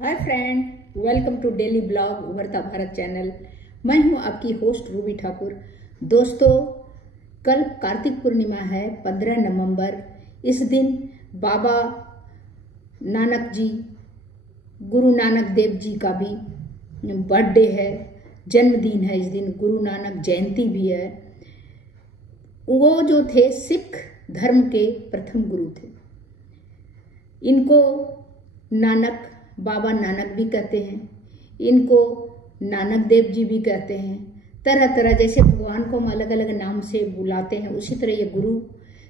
Hi friend, welcome to daily blog Ubharta Bharat channel. मैं हूं आपकी होस्ट रूबी ठाकुर। दोस्तों, कल कार्तिक पूर्णिमा है, 15 नवंबर। इस दिन बाबा नानक जी, गुरु नानक देव जी का भी बर्थडे है, जन्मदिन है। इस दिन गुरु नानक जयंती भी है। वो जो थे सिख धर्म के प्रथम गुरु थे। इनको नानक, बाबा नानक भी कहते हैं, इनको नानक देव जी भी कहते हैं। तरह तरह, जैसे भगवान को हम अलग अलग नाम से बुलाते हैं, उसी तरह ये गुरु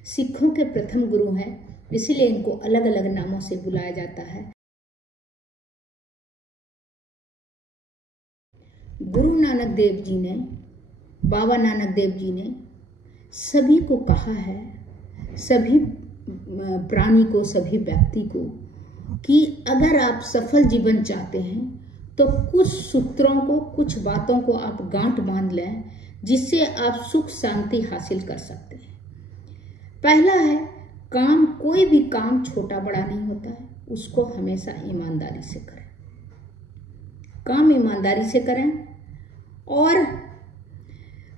सिखों के प्रथम गुरु हैं, इसीलिए इनको अलग अलग नामों से बुलाया जाता है। गुरु नानक देव जी ने, बाबा नानक देव जी ने सभी को कहा है, सभी प्राणी को, सभी व्यक्ति को, कि अगर आप सफल जीवन चाहते हैं तो कुछ सूत्रों को, कुछ बातों को आप गांठ बांध लें, जिससे आप सुख शांति हासिल कर सकते हैं। पहला है, काम, कोई भी काम छोटा बड़ा नहीं होता है, उसको हमेशा ईमानदारी से करें। काम ईमानदारी से करें। और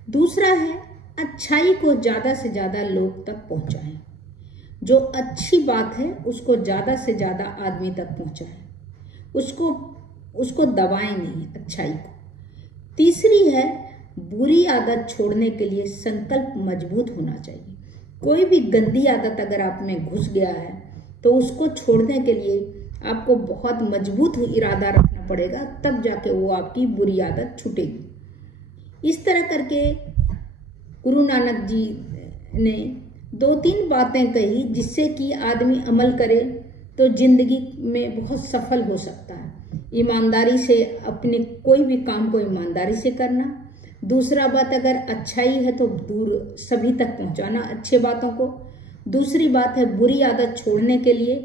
दूसरा है, अच्छाई को ज्यादा से ज्यादा लोग तक पहुंचाएं। जो अच्छी बात है उसको ज्यादा से ज्यादा आदमी तक पहुंचाएं, उसको दबाएं नहीं, अच्छाई को। तीसरी है, बुरी आदत छोड़ने के लिए संकल्प मजबूत होना चाहिए। कोई भी गंदी आदत अगर आप में घुस गया है तो उसको छोड़ने के लिए आपको बहुत मजबूत इरादा रखना पड़ेगा, तब जाके वो आपकी बुरी आदत छूटेगी। इस तरह करके गुरु नानक जी ने 2-3 बातें कही, जिससे कि आदमी अमल करे तो जिंदगी में बहुत सफल हो सकता है। ईमानदारी से अपने कोई भी काम को ईमानदारी से करना। दूसरा बात, अगर अच्छाई है तो दूर सभी तक पहुंचाना अच्छे बातों को। दूसरी बात है, बुरी आदत छोड़ने के लिए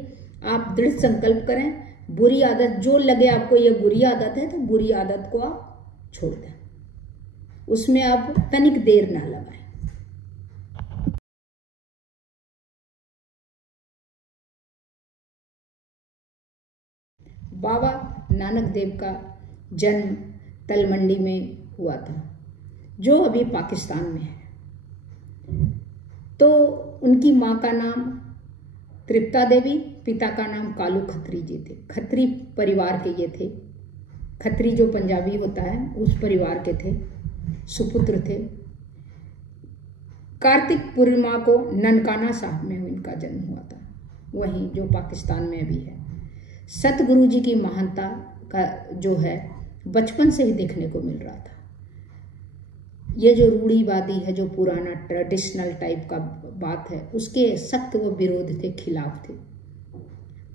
आप दृढ़ संकल्प करें। बुरी आदत जो लगे आपको ये बुरी आदत है, तो बुरी आदत को आप छोड़ दें, उसमें आप तनिक देर ना लगाएं। बाबा नानक देव का जन्म तलमंडी में हुआ था, जो अभी पाकिस्तान में है। तो उनकी माँ का नाम तृप्ता देवी, पिता का नाम कालू खत्री जी थे। खत्री परिवार के ये थे। खत्री जो पंजाबी होता है, उस परिवार के थे, सुपुत्र थे। कार्तिक पूर्णिमा को ननकाना साहब में इनका जन्म हुआ था, वहीं जो पाकिस्तान में भी है। सतगुरु जी की महानता का जो है बचपन से ही देखने को मिल रहा था। ये जो रूढ़ीवादी है, जो पुराना ट्रेडिशनल टाइप का बात है, उसके सख्त वो विरोध थे, खिलाफ थे।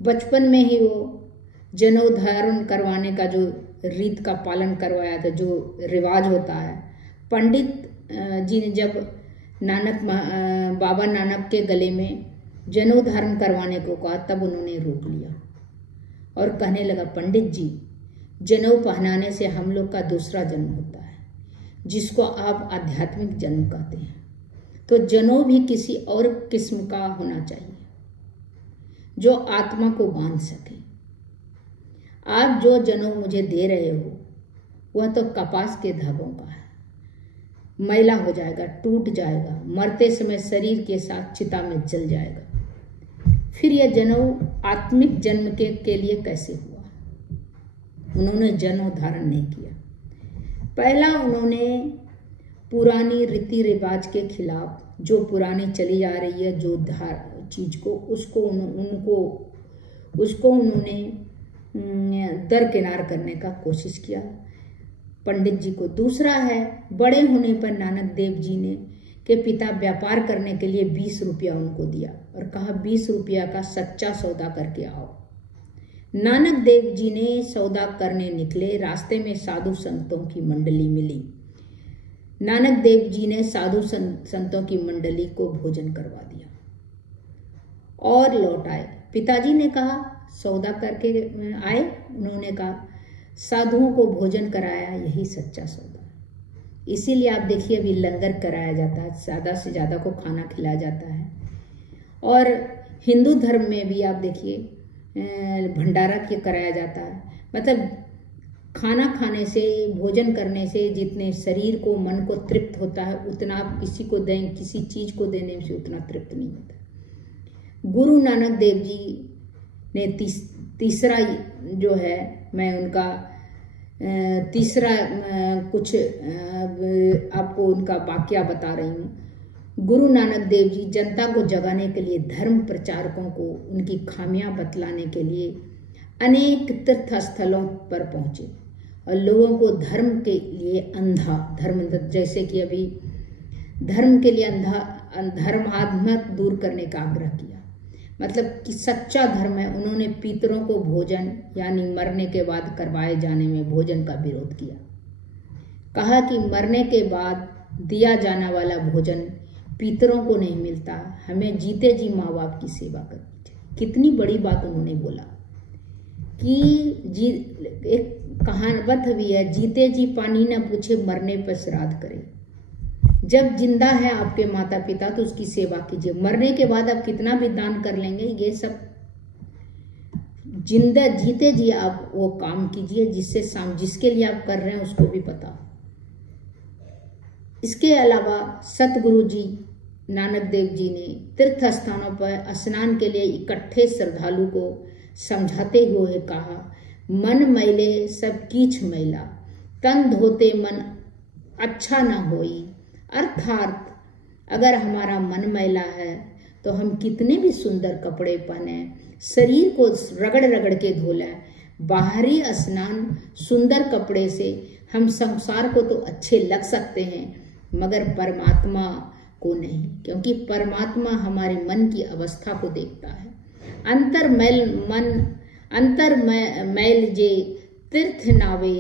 बचपन में ही वो जनेऊ धारण करवाने का जो रीत का पालन करवाया था, जो रिवाज होता है। पंडित जी ने जब बाबा नानक के गले में जनेऊ धारण करवाने को कहा, तब उन्होंने रोक लिया और कहने लगा, पंडित जी, जनेऊ पहनाने से हम लोग का दूसरा जन्म होता है, जिसको आप आध्यात्मिक जन्म कहते हैं। तो जनेऊ भी किसी और किस्म का होना चाहिए, जो आत्मा को बांध सके। आप जो जनेऊ मुझे दे रहे हो, वह तो कपास के धागों का है, मैला हो जाएगा, टूट जाएगा, मरते समय शरीर के साथ चिता में जल जाएगा। फिर यह जनेऊ आत्मिक जन्म के लिए कैसे हुआ? उन्होंने जनेऊ धारण नहीं किया। पहला, उन्होंने पुरानी रीति रिवाज के खिलाफ, जो पुरानी चली जा रही है जो चीज को, उसको उन्होंने दरकिनार करने का कोशिश किया, पंडित जी को। दूसरा है, बड़े होने पर नानक देव जी ने के पिता व्यापार करने के लिए 20 रुपया उनको दिया और कहा, 20 रुपया का सच्चा सौदा करके आओ। नानक देव जी ने सौदा करने निकले, रास्ते में साधु संतों की मंडली मिली। नानक देव जी ने साधु संतों की मंडली को भोजन करवा दिया और लौट आए। पिताजी ने कहा, सौदा करके आए? उन्होंने कहा, साधुओं को भोजन कराया, यही सच्चा सौदा। इसीलिए आप देखिए, अभी लंगर कराया जाता है, ज़्यादा से ज़्यादा को खाना खिलाया जाता है। और हिंदू धर्म में भी आप देखिए भंडारा कराया जाता है। मतलब खाना खाने से, भोजन करने से जितने शरीर को, मन को तृप्त होता है, उतना आप किसी को दें, किसी चीज को देने से उतना तृप्त नहीं होता। गुरु नानक देव जी ने तीसरा जो है, मैं उनका तीसरा कुछ आपको उनका वाक्य बता रही हूँ। गुरु नानक देव जी जनता को जगाने के लिए, धर्म प्रचारकों को उनकी खामियां बतलाने के लिए अनेक तीर्थ स्थलों पर पहुंचे और लोगों को धर्म के लिए अंधा, धर्म जैसे कि अभी धर्म के लिए अंधा, धर्मात्म दूर करने का आग्रह किया। मतलब कि सच्चा धर्म है। उन्होंने पितरों को भोजन यानी मरने के बाद करवाए जाने में भोजन का विरोध किया। कहा कि मरने के बाद दिया जाने वाला भोजन पितरों को नहीं मिलता, हमें जीते जी माँ बाप की सेवा करनी चाहिए। कितनी बड़ी बात उन्होंने बोला कि एक कहावत भी है, जीते जी पानी न पूछे, मरने पर श्राद्ध करे। जब जिंदा है आपके माता पिता तो उसकी सेवा कीजिए, मरने के बाद आप कितना भी दान कर लेंगे, ये सब जिंदा जीते जी आप वो काम कीजिए जिसके लिए आप कर रहे हैं उसको भी पता हो। इसके अलावा सतगुरु जी नानक देव जी ने तीर्थ स्थानों पर स्नान के लिए इकट्ठे श्रद्धालु को समझाते हुए कहा, मन मैले सब कीछ मैला, तन धोते मन अच्छा न होई। अर्थात अगर हमारा मन मैला है तो हम कितने भी सुंदर कपड़े पहने, शरीर को रगड़ रगड़ के धो लें, बाहरी स्नान सुंदर कपड़े से हम संसार को तो अच्छे लग सकते हैं मगर परमात्मा को नहीं, क्योंकि परमात्मा हमारे मन की अवस्था को देखता है। अंतर मैल जे तीर्थ नावे,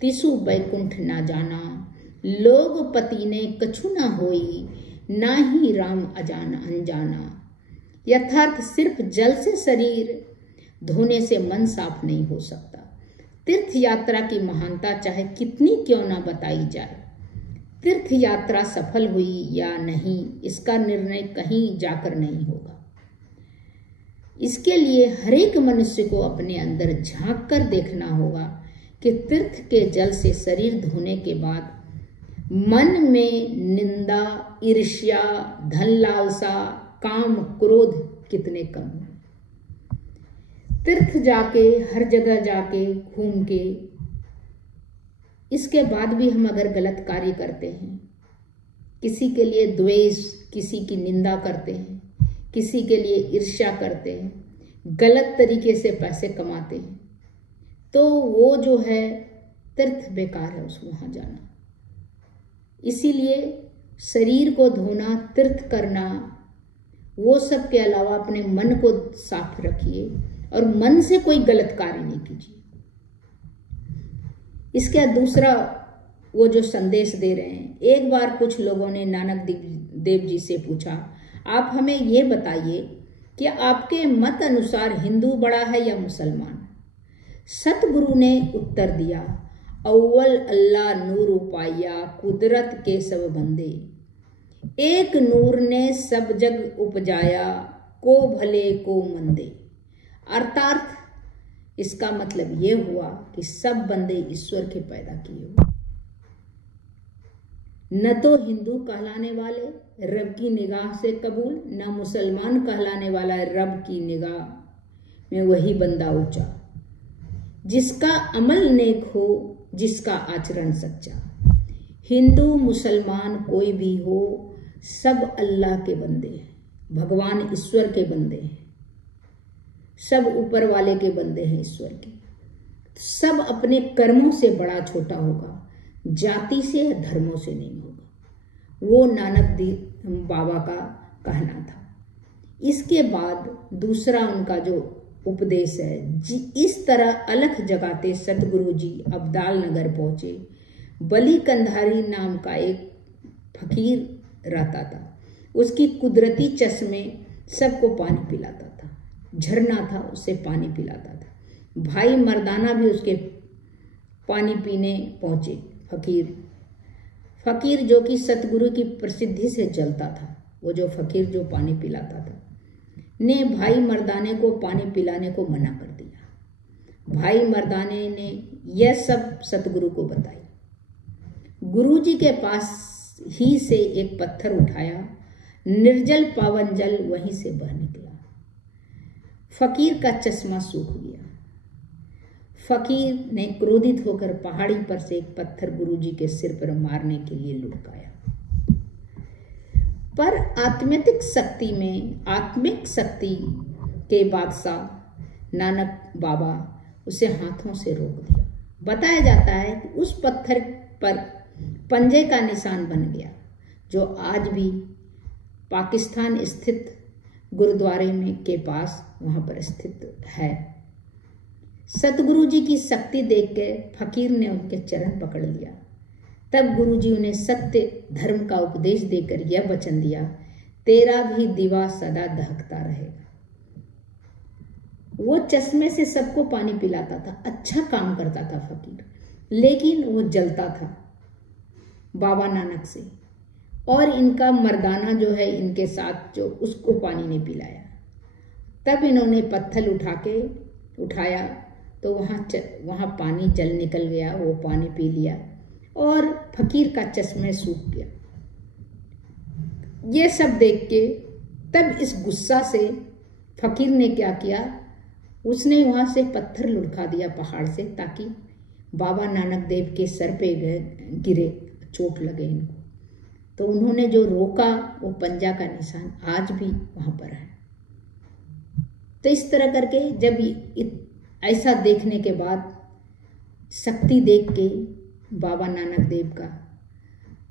तिसु बैकुंठ ना जाना। लोग पति ने कछु न होई, ना ही राम अनजाना। यथार्थ सिर्फ जल से शरीर धोने से मन साफ नहीं हो सकता। तीर्थ यात्रा की महानता चाहे कितनी क्यों ना बताई जाए, तीर्थ यात्रा सफल हुई या नहीं इसका निर्णय कहीं जाकर नहीं होगा। इसके लिए हर एक मनुष्य को अपने अंदर झांक कर देखना होगा कि तीर्थ के जल से शरीर धोने के बाद मन में निंदा, ईर्ष्या, धन लालसा, काम, क्रोध कितने कम हुए। तीर्थ जाके, हर जगह जाके घूम के, इसके बाद भी हम अगर गलत कार्य करते हैं, किसी के लिए द्वेष, किसी की निंदा करते हैं, किसी के लिए ईर्ष्या करते हैं, गलत तरीके से पैसे कमाते हैं, तो वो जो है तीर्थ बेकार है उसको वहां जाना। इसीलिए शरीर को धोना, तीर्थ करना, वो सब के अलावा अपने मन को साफ रखिए और मन से कोई गलत कार्य नहीं कीजिए। इसका दूसरा वो जो संदेश दे रहे हैं, एक बार कुछ लोगों ने नानक देव जी से पूछा, आप हमें ये बताइए कि आपके मत अनुसार हिंदू बड़ा है या मुसलमान? सतगुरु ने उत्तर दिया, अव्वल अल्लाह नूर पाया, कुदरत के सब बंदे। एक नूर ने सब जग उपजाया, को भले को मंदे। अर्थात इसका मतलब ये हुआ कि सब बंदे ईश्वर के पैदा किए हुए, न तो हिंदू कहलाने वाले रब की निगाह से कबूल, न मुसलमान कहलाने वाला रब की निगाह में वही बंदा ऊंचा जिसका अमल नेक हो, जिसका आचरण सच्चा। हिंदू मुसलमान कोई भी हो, सब अल्लाह के बंदे हैं, भगवान ईश्वर के बंदे हैं, सब ऊपर वाले के बंदे हैं ईश्वर के। सब अपने कर्मों से बड़ा छोटा होगा, जाति से या धर्मों से नहीं होगा। वो नानक बाबा का कहना था। इसके बाद दूसरा उनका जो उपदेश है, इस तरह अलख जगाते सतगुरु जी अब्दाल नगर पहुंचे। बली कंधारी नाम का एक फकीर रहता था। उसकी कुदरती चश्मे सबको पानी पिलाता था, झरना था उससे पानी पिलाता था। भाई मर्दाना भी उसके पानी पीने पहुंचे। फकीर जो कि सतगुरु की प्रसिद्धि से जलता था, वो जो फकीर जो पानी पिलाता था, ने भाई मर्दाने को पानी पिलाने को मना कर दिया। भाई मर्दाने ने यह सब सतगुरु को बताई। गुरुजी के पास ही से एक पत्थर उठाया, निर्जल पावन जल वहीं से बह निकला। फकीर का चश्मा सूख गया। फकीर ने क्रोधित होकर पहाड़ी पर से एक पत्थर गुरुजी के सिर पर मारने के लिए लुढ़काया, पर आत्मिक शक्ति के बादशाह नानक बाबा उसे हाथों से रोक दिया। बताया जाता है कि उस पत्थर पर पंजे का निशान बन गया, जो आज भी पाकिस्तान स्थित गुरुद्वारे में के पास वहां पर स्थित है। सतगुरु जी की शक्ति देख के फकीर ने उनके चरण पकड़ लिया। तब गुरुजी उन्हें सत्य धर्म का उपदेश देकर यह वचन दिया, तेरा भी दीवा सदा दहकता रहेगा। वो चश्मे से सबको पानी पिलाता था, अच्छा काम करता था फकीर, लेकिन वो जलता था बाबा नानक से, और इनका मर्दाना जो है इनके साथ जो उसको पानी नहीं पिलाया। तब इन्होंने पत्थर उठाया तो वहाँ पानी जल निकल गया, वो पानी पी लिया और फकीर का चश्मे सूख गया। ये सब देख के तब इस गुस्सा से फकीर ने क्या किया, उसने वहाँ से पत्थर लुढ़का दिया पहाड़ से, ताकि बाबा नानक देव के सर पे गिरे, चोट लगे इनको। तो उन्होंने जो रोका वो पंजा का निशान आज भी वहाँ पर है। तो इस तरह करके जब ऐसा देखने के बाद, शक्ति देख के बाबा नानक देव का,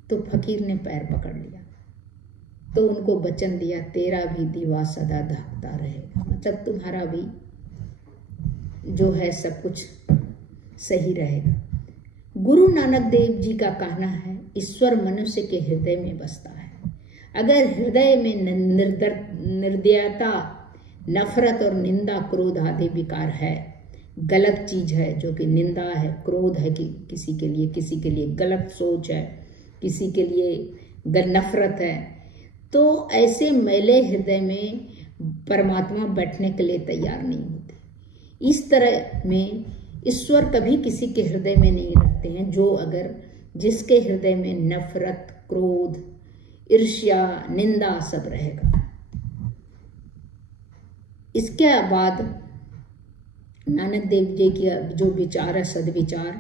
तो फकीर ने पैर पकड़ लिया, तो उनको वचन दिया, तेरा भी दीवा सदा दहकता रहेगा, मतलब तुम्हारा भी जो है सब कुछ सही रहेगा। गुरु नानक देव जी का कहना है, ईश्वर मनुष्य के हृदय में बसता है। अगर हृदय में निर्दयता, नफरत और निंदा, क्रोध आदि विकार है, गलत चीज है, जो कि निंदा है, क्रोध है कि किसी के लिए गलत सोच है, किसी के लिए नफरत है, तो ऐसे मैले हृदय में परमात्मा बैठने के लिए तैयार नहीं होते। इस तरह में ईश्वर कभी किसी के हृदय में नहीं रहते हैं, जिसके हृदय में नफरत, क्रोध, ईर्ष्या, निंदा सब रहेगा। इसके बाद नानक देव जी की जो विचार है, सदविचार,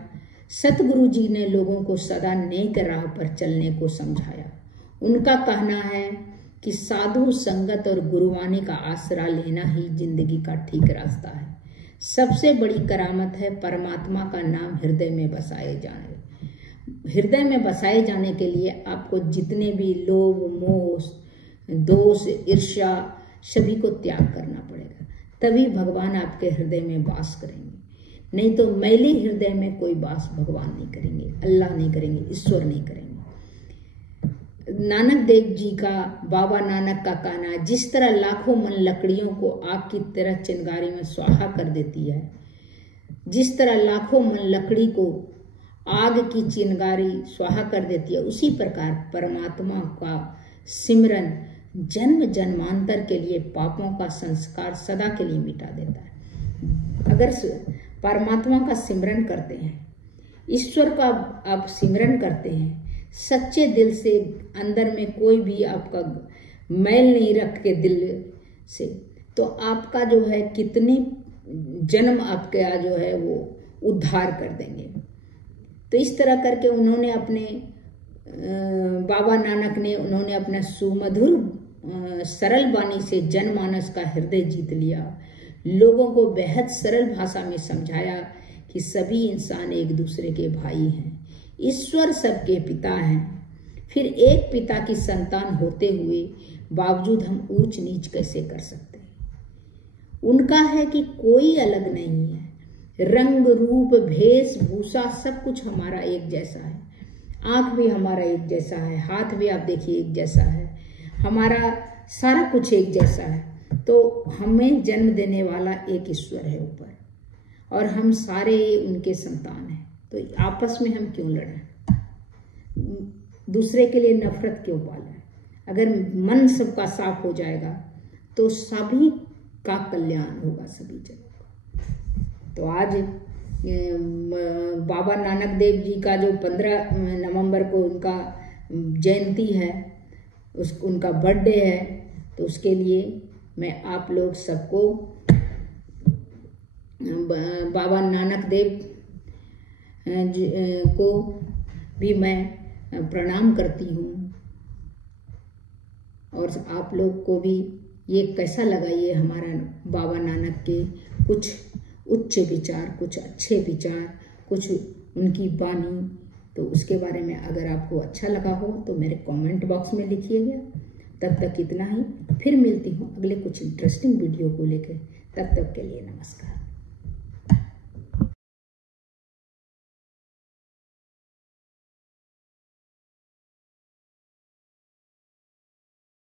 सतगुरु जी ने लोगों को सदा नेक राह पर चलने को समझाया। उनका कहना है कि साधु संगत और गुरुवाणी का आसरा लेना ही जिंदगी का ठीक रास्ता है। सबसे बड़ी करामत है परमात्मा का नाम हृदय में बसाए जाने। हृदय में बसाए जाने के लिए आपको जितने भी लोभ, मोह, दोष, ईर्ष्या सभी को त्याग करना पड़ेगा, तभी भगवान आपके हृदय में वास करेंगे। नहीं तो मैले हृदय में कोई वास भगवान नहीं करेंगे, अल्लाह नहीं करेंगे, ईश्वर नहीं करेंगे। नानक देव जी का, बाबा नानक का कहना है, जिस तरह लाखों मन लकड़ियों को आग की तरह चिंगारी में स्वाहा कर देती है, जिस तरह लाखों मन लकड़ी को आग की चिंगारी स्वाहा कर देती है, उसी प्रकार परमात्मा का सिमरन जन्म जन्मांतर के लिए पापों का संस्कार सदा के लिए मिटा देता है। अगर परमात्मा का सिमरन करते हैं, ईश्वर का आप सिमरन करते हैं सच्चे दिल से, अंदर में कोई भी आपका मैल नहीं रख के दिल से, तो आपका जो है कितने जन्म आपके जो है वो उद्धार कर देंगे। तो इस तरह करके उन्होंने अपने बाबा नानक ने उन्होंने अपना सुमधुर सरल वाणी से जनमानस का हृदय जीत लिया। लोगों को बेहद सरल भाषा में समझाया कि सभी इंसान एक दूसरे के भाई हैं, ईश्वर सबके पिता हैं। फिर एक पिता की संतान होते हुए बावजूद हम ऊंच नीच कैसे कर सकते हैं। उनका है कि कोई अलग नहीं है, रंग रूप वेशभूषा सब कुछ हमारा एक जैसा है, आँख भी हमारा एक जैसा है, हाथ भी आप देखिए एक जैसा है, हमारा सारा कुछ एक जैसा है। तो हमें जन्म देने वाला एक ईश्वर है ऊपर, और हम सारे उनके संतान हैं। तो आपस में हम क्यों लड़ें, दूसरे के लिए नफरत क्यों पालें। अगर मन सबका साफ हो जाएगा तो सभी का कल्याण होगा, सभी जगह। तो आज बाबा नानक देव जी का जो 15 नवंबर को उनका जयंती है, उनका बर्थडे है, तो उसके लिए मैं आप लोग सबको बाबा नानक देव को भी मैं प्रणाम करती हूँ। और आप लोग को भी ये कैसा लगा, ये हमारा बाबा नानक के कुछ उच्च विचार, कुछ अच्छे विचार, कुछ उनकी वाणी, तो उसके बारे में अगर आपको अच्छा लगा हो तो मेरे कमेंट बॉक्स में लिखिएगा। तब तक इतना ही, फिर मिलती हूँ अगले कुछ इंटरेस्टिंग वीडियो को लेकर। तब तक के लिए नमस्कार।